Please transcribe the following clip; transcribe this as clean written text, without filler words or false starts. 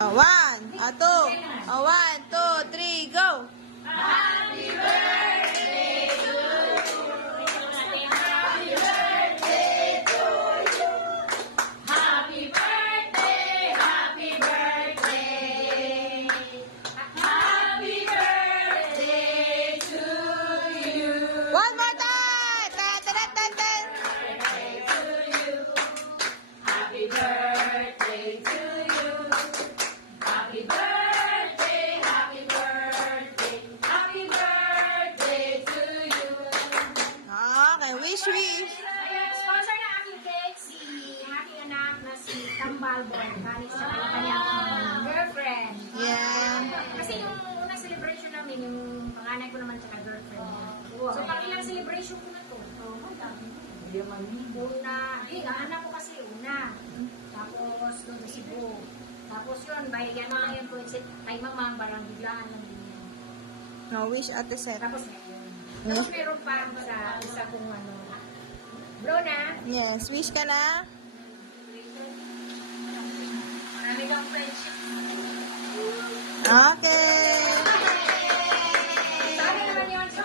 One, two, one, two, three, go! Happy birthday to you. Happy birthday to you. Happy birthday, happy birthday. Happy birthday to you. One more time! Tan, tan, tan, tan. Happy birthday to you. Happy birthday, happy birthday, happy birthday to you. Okay, wish. Ayan, sponsor na aking cake, si aking anak na si Tambal Boy, galing sa kanyang girlfriend. Yeah. Kasi yung unang celebration namin, yung panganay ko naman tsaka girlfriend niya. So, pang ilang celebration ko na to? Ang anak ko kasi una. Tapos, doon sa Cebu. Tapos yun, bayan na ngayon ko, kay mamang barang biglaan lang din yan. No, wish Ate Seth. Tapos meron pa sa isa kong ano. Brona, Yes, wish ka na? marami kang friendship. Okay. Sabi naman yun sa